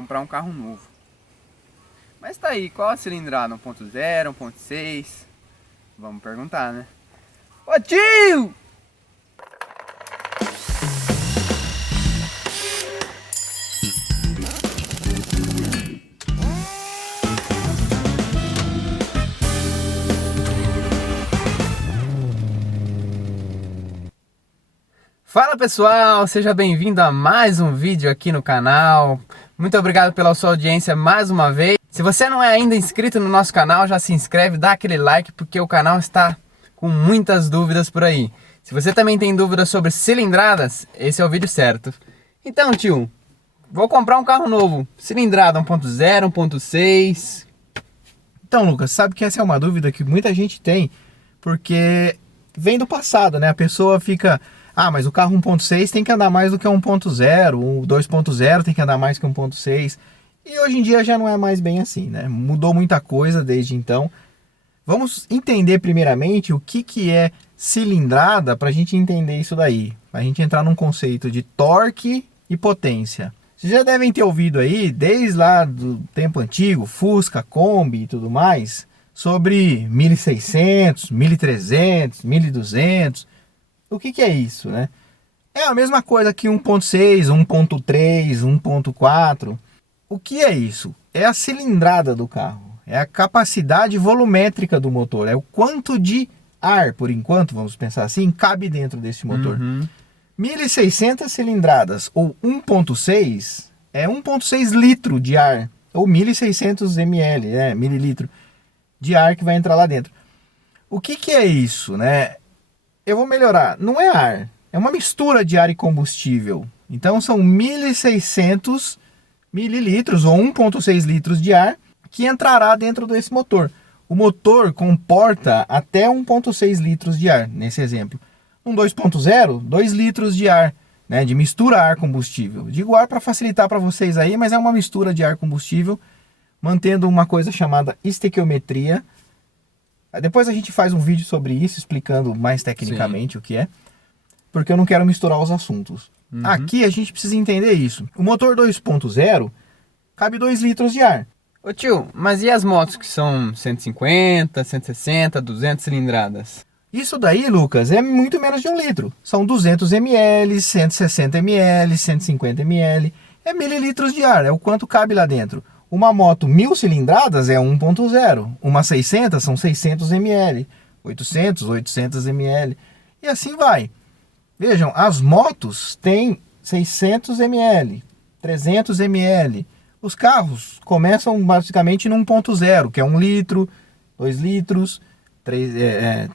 comprar um carro novo. Mas tá aí, qual a cilindrada? 1.0, 1.6? Vamos perguntar, né? Ô tio! Fala pessoal, seja bem-vindo a mais um vídeo aqui no canal. Muito obrigado pela sua audiência mais uma vez. Se você não é ainda inscrito no nosso canal, já se inscreve, dá aquele like, porque o canal está com muitas dúvidas por aí. Se você também tem dúvidas sobre cilindradas, esse é o vídeo certo. Então tio, vou comprar um carro novo, cilindrada 1.0, 1.6... Então, Lucas, sabe que essa é uma dúvida que muita gente tem, porque vem do passado, né? A pessoa fica... Ah, mas o carro 1.6 tem que andar mais do que 1.0, o 2.0 tem que andar mais que 1.6. E hoje em dia já não é mais bem assim, né? Mudou muita coisa desde então. Vamos entender primeiramente o que é cilindrada para a gente entender isso daí. Para a gente entrar num conceito de torque e potência. Vocês já devem ter ouvido aí, desde lá do tempo antigo, Fusca, Kombi e tudo mais, sobre 1600, 1300, 1200... O que é isso, né? É a mesma coisa que 1.6, 1.3, 1.4. O que é isso? É a cilindrada do carro. É a capacidade volumétrica do motor. É o quanto de ar, por enquanto, vamos pensar assim, cabe dentro desse motor. 1.600 cilindradas ou 1.6 é 1.6 litro de ar. Ou 1.600 ml, mililitro de ar que vai entrar lá dentro. O que é isso, né? Eu vou melhorar, não é ar, é uma mistura de ar e combustível. Então são 1.600 mililitros ou 1.6 litros de ar que entrará dentro desse motor. O motor comporta até 1.6 litros de ar, nesse exemplo. Um 2.0, 2 litros de ar, né, de mistura ar-combustível. Digo ar para facilitar para vocês aí, mas é uma mistura de ar-combustível, mantendo uma coisa chamada estequiometria. Depois a gente faz um vídeo sobre isso, explicando mais tecnicamente o que é, porque eu não quero misturar os assuntos. Aqui a gente precisa entender isso. O motor 2.0 cabe 2 litros de ar. Ô tio, mas e as motos que são 150, 160, 200 cilindradas? Isso daí, Lucas, é muito menos de 1 litro. São 200 ml, 160 ml, 150 ml. É mililitros de ar, é o quanto cabe lá dentro. Uma moto 1000 cilindradas é 1.0, uma 600 são 600 ml, 800 ml, e assim vai. Vejam, as motos têm 600 ml, 300 ml. Os carros começam basicamente no 1.0, que é 1 litro, 2 litros,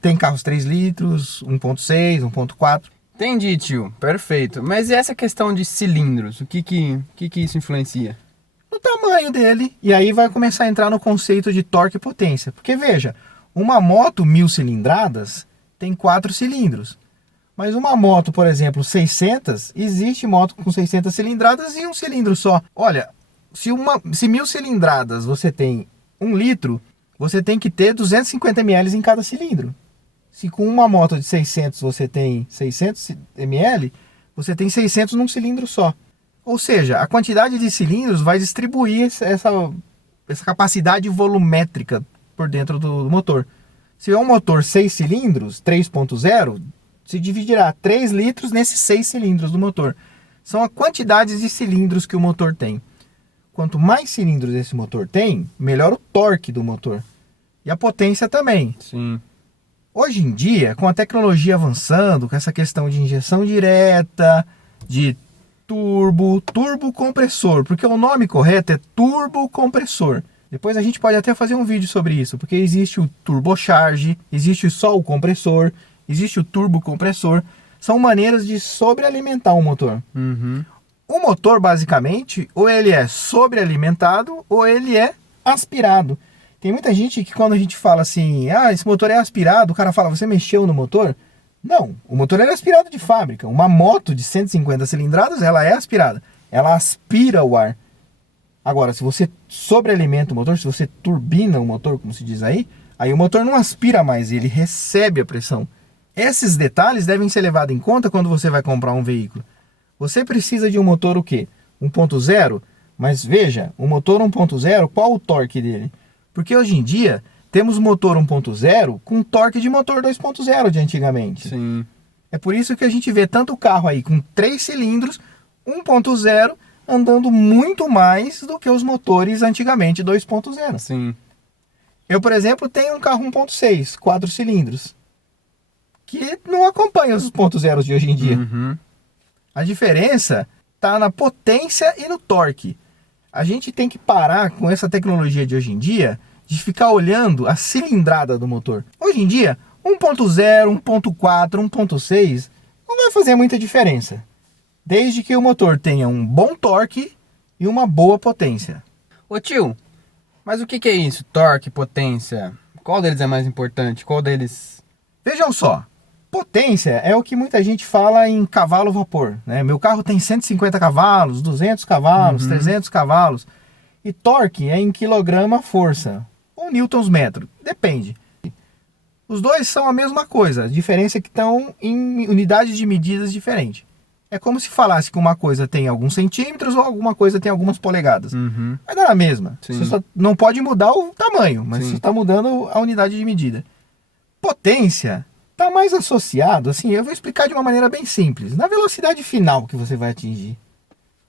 tem carros 3 litros, 1.6, 1.4. Entendi, tio, perfeito. Mas e essa questão de cilindros, o que isso influencia? No tamanho dele, e aí vai começar a entrar no conceito de torque e potência. Porque veja, uma moto 1000 cilindradas tem 4 cilindros. Mas uma moto, por exemplo, 600, existe moto com 600 cilindradas e um cilindro só. Olha, se 1000 cilindradas você tem 1 litro, você tem que ter 250 ml em cada cilindro. Se com uma moto de 600 você tem 600 ml, você tem 600 num cilindro só. Ou seja, a quantidade de cilindros vai distribuir essa capacidade volumétrica por dentro do motor. Se é um motor 6 cilindros, 3.0, se dividirá 3 litros nesses 6 cilindros do motor. São a quantidade de cilindros que o motor tem. Quanto mais cilindros esse motor tem, melhor o torque do motor. E a potência também. Sim. Hoje em dia, com a tecnologia avançando, com essa questão de injeção direta, de turbo compressor, porque o nome correto é turbo compressor. Depois a gente pode até fazer um vídeo sobre isso, porque existe o turbocharge, existe só o compressor, existe o turbo compressor. São maneiras de sobrealimentar o motor. O motor, basicamente, ou ele é sobrealimentado ou ele é aspirado. Tem muita gente que quando a gente fala assim, esse motor é aspirado, o cara fala, você mexeu no motor? Não, o motor é aspirado de fábrica. Uma moto de 150 cilindradas, ela é aspirada. Ela aspira o ar. Agora, se você sobrealimenta o motor, se você turbina o motor, como se diz aí o motor não aspira mais, ele recebe a pressão. Esses detalhes devem ser levados em conta quando você vai comprar um veículo. Você precisa de um motor o quê? 1.0? Mas veja, o motor 1.0, qual o torque dele? Porque hoje em dia temos motor 1.0 com torque de motor 2.0 de antigamente. Sim. É por isso que a gente vê tanto carro aí com 3 cilindros, 1.0, andando muito mais do que os motores antigamente 2.0. Sim. Eu, por exemplo, tenho um carro 1.6, 4 cilindros, que não acompanha os 1.0 de hoje em dia. Uhum. A diferença está na potência e no torque. A gente tem que parar com essa tecnologia de hoje em dia de ficar olhando a cilindrada do motor. Hoje em dia, 1.0, 1.4, 1.6 não vai fazer muita diferença, desde que o motor tenha um bom torque e uma boa potência. Ô tio, mas o que que é isso? Torque, potência? Qual deles é mais importante? Qual deles... Vejam só, potência é o que muita gente fala em cavalo-vapor, né? Meu carro tem 150 cavalos, 200 cavalos, 300 cavalos. E torque é em quilograma-força, ou newtons-metro, depende. Os dois são a mesma coisa, a diferença é que estão em unidades de medidas diferentes. É como se falasse que uma coisa tem alguns centímetros ou alguma coisa tem algumas polegadas. Uhum. Vai dar a mesma. Sim. Você só não pode mudar o tamanho, mas Sim. você está mudando a unidade de medida. Potência está mais associado, assim, eu vou explicar de uma maneira bem simples, na velocidade final que você vai atingir.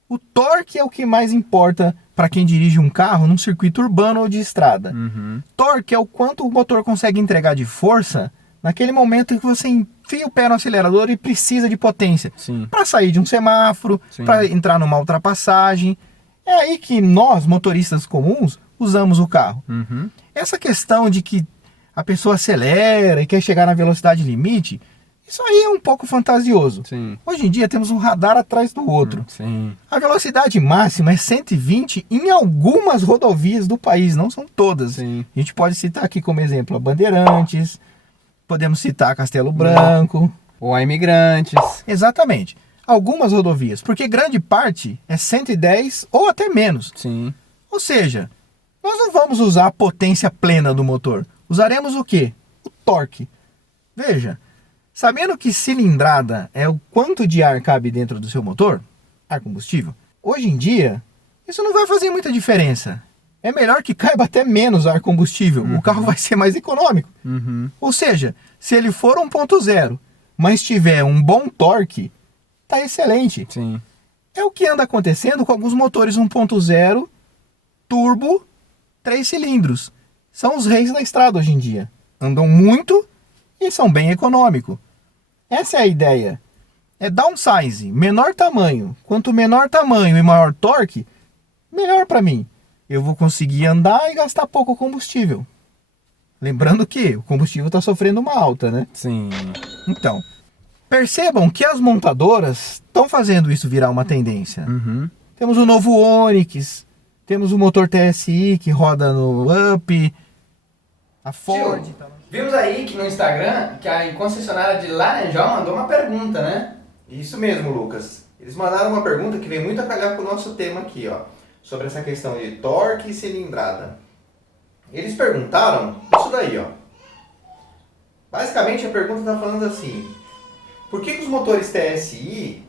O torque é o que mais importa para quem dirige um carro num circuito urbano ou de estrada. Uhum. Torque é o quanto o motor consegue entregar de força naquele momento em que você enfia o pé no acelerador e precisa de potência. Sim. Para sair de um semáforo, Sim. para entrar numa ultrapassagem. É aí que nós, motoristas comuns, usamos o carro. Uhum. Essa questão de que a pessoa acelera e quer chegar na velocidade limite, isso aí é um pouco fantasioso. Sim. Hoje em dia temos um radar atrás do outro. Sim. A velocidade máxima é 120 em algumas rodovias do país, não são todas. Sim. A gente pode citar aqui como exemplo a Bandeirantes, podemos citar Castelo Branco. Ou a Imigrantes. Exatamente. Algumas rodovias, porque grande parte é 110 ou até menos. Sim. Ou seja, nós não vamos usar a potência plena do motor. Usaremos o quê? O torque. Veja, sabendo que cilindrada é o quanto de ar cabe dentro do seu motor, ar combustível, hoje em dia, isso não vai fazer muita diferença. É melhor que caiba até menos ar combustível. O carro vai ser mais econômico. Uhum. Ou seja, se ele for 1.0, mas tiver um bom torque, tá excelente. Sim. É o que anda acontecendo com alguns motores 1.0 turbo 3 cilindros. São os reis da estrada hoje em dia. Andam muito e são bem econômicos. Essa é a ideia. É downsize, menor tamanho. Quanto menor tamanho e maior torque, melhor para mim. Eu vou conseguir andar e gastar pouco combustível. Lembrando que o combustível está sofrendo uma alta, né? Sim. Então, percebam que as montadoras estão fazendo isso virar uma tendência. Uhum. Temos o novo Onix, temos o motor TSI que roda no Up, a Ford. Vimos aí que no Instagram que a concessionária de Laranjal mandou uma pergunta, né? Isso mesmo, Lucas. Eles mandaram uma pergunta que vem muito a calhar com o nosso tema aqui, ó, sobre essa questão de torque e cilindrada. Eles perguntaram isso daí, ó. Basicamente a pergunta está falando assim: por que os motores TSI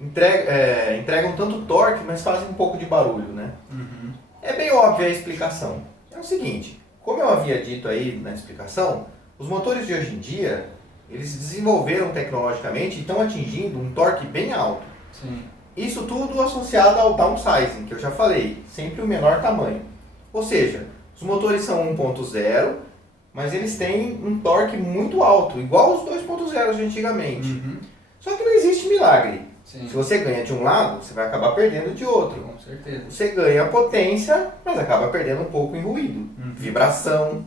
entregam tanto torque, mas fazem um pouco de barulho, né? Uhum. É bem óbvia a explicação. É o seguinte, como eu havia dito aí na explicação, os motores de hoje em dia, eles desenvolveram tecnologicamente e estão atingindo um torque bem alto. Sim. Isso tudo associado ao downsizing, que eu já falei, sempre o menor tamanho. Ou seja, os motores são 1.0, mas eles têm um torque muito alto, igual os 2.0 de antigamente. Uhum. Só que não existe milagre. Sim. Se você ganha de um lado, você vai acabar perdendo de outro. Com certeza. Você ganha potência, mas acaba perdendo um pouco em ruído, vibração.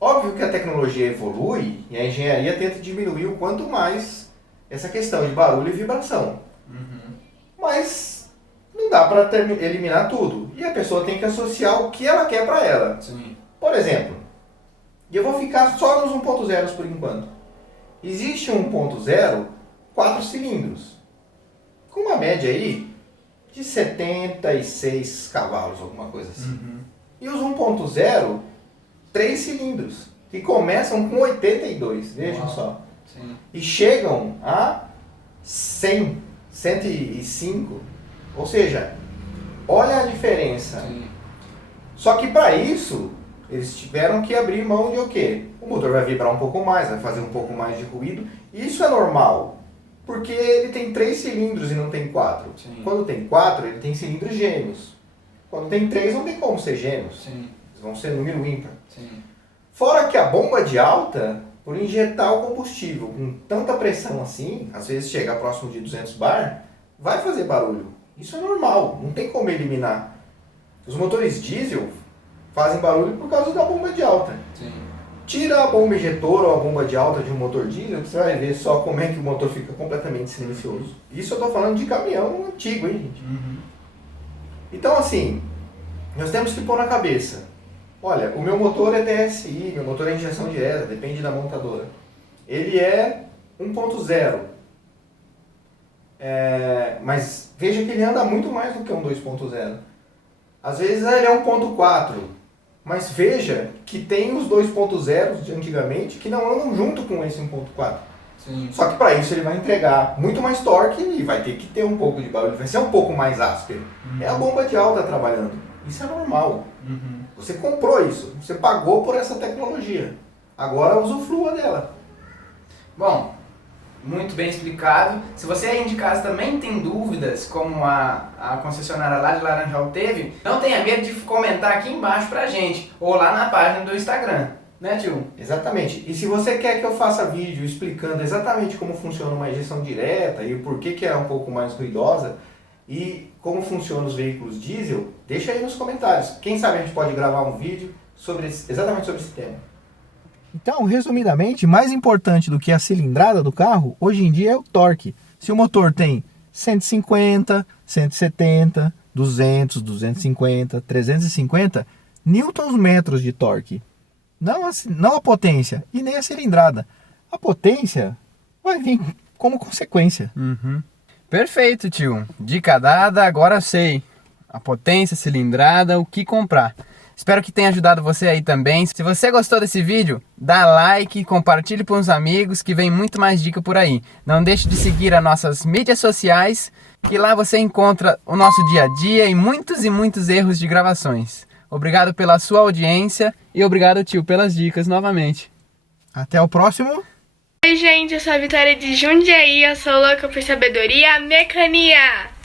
Óbvio que a tecnologia evolui e a engenharia tenta diminuir o quanto mais essa questão de barulho e vibração. Uhum. Mas não dá para eliminar tudo. E a pessoa tem que associar o que ela quer para ela. Sim. Por exemplo, e eu vou ficar só nos 1.0 por enquanto. Existe um 1.0 4 cilindros, com uma média aí de 76 cavalos, alguma coisa assim. Uhum. E os 1.0, 3 cilindros, que começam com 82, vejam Uau. só. Sim. E chegam a 100, 105. Ou seja, Olha a diferença. Sim. Só que para isso, eles tiveram que abrir mão de o quê? O motor vai vibrar um pouco mais, vai fazer um pouco mais de ruído. E isso é normal, porque ele tem 3 cilindros e não tem 4. Sim. Quando tem 4, ele tem cilindros gêmeos. Quando tem 3, não tem como ser gêmeos. Sim. Eles vão ser número ímpar. Sim. Fora que a bomba de alta, por injetar o combustível com tanta pressão assim, às vezes chegar próximo de 200 bar, vai fazer barulho. Isso é normal, não tem como eliminar. Os motores diesel fazem barulho por causa da bomba de alta. Sim. Tira a bomba injetora ou a bomba de alta de um motor diesel, você vai ver só como é que o motor fica completamente silencioso. Isso eu estou falando de caminhão antigo, hein, gente? Uhum. Então, assim, nós temos que pôr na cabeça. Olha, o meu motor é TSI, meu motor é injeção direta, depende da montadora. Ele é 1.0. Mas veja que ele anda muito mais do que um 2.0. Às vezes ele é 1.4. Mas veja que tem os 2.0 de antigamente que não andam junto com esse 1.4. Sim. Só que para isso ele vai entregar muito mais torque e vai ter que ter um pouco de barulho, vai ser um pouco mais áspero. É a bomba de alta trabalhando. Isso é normal. Uhum. Você comprou isso, você pagou por essa tecnologia. Agora usufrua dela. Bom, muito bem explicado. Se você aí de casa também tem dúvidas, como a concessionária lá de Laranjal teve, não tenha medo de comentar aqui embaixo pra gente, ou lá na página do Instagram, né, tio? Exatamente. E se você quer que eu faça vídeo explicando exatamente como funciona uma injeção direta e o porquê que ela é um pouco mais ruidosa e como funcionam os veículos diesel, deixa aí nos comentários. Quem sabe a gente pode gravar um vídeo exatamente sobre esse tema. Então, resumidamente, mais importante do que a cilindrada do carro, hoje em dia é o torque. Se o motor tem 150, 170, 200, 250, 350 newtons-metros de torque. Não a potência e nem a cilindrada. A potência vai vir como consequência. Uhum. Perfeito, tio. Dica dada, agora sei. A potência, cilindrada, o que comprar. Espero que tenha ajudado você aí também. Se você gostou desse vídeo, dá like, compartilhe com os amigos que vem muito mais dica por aí. Não deixe de seguir as nossas mídias sociais, que lá você encontra o nosso dia a dia e muitos erros de gravações. Obrigado pela sua audiência e obrigado, tio, pelas dicas novamente. Até o próximo. Oi, gente, eu sou a Vitória de Jundiaí, eu sou louca por sabedoria, mecania!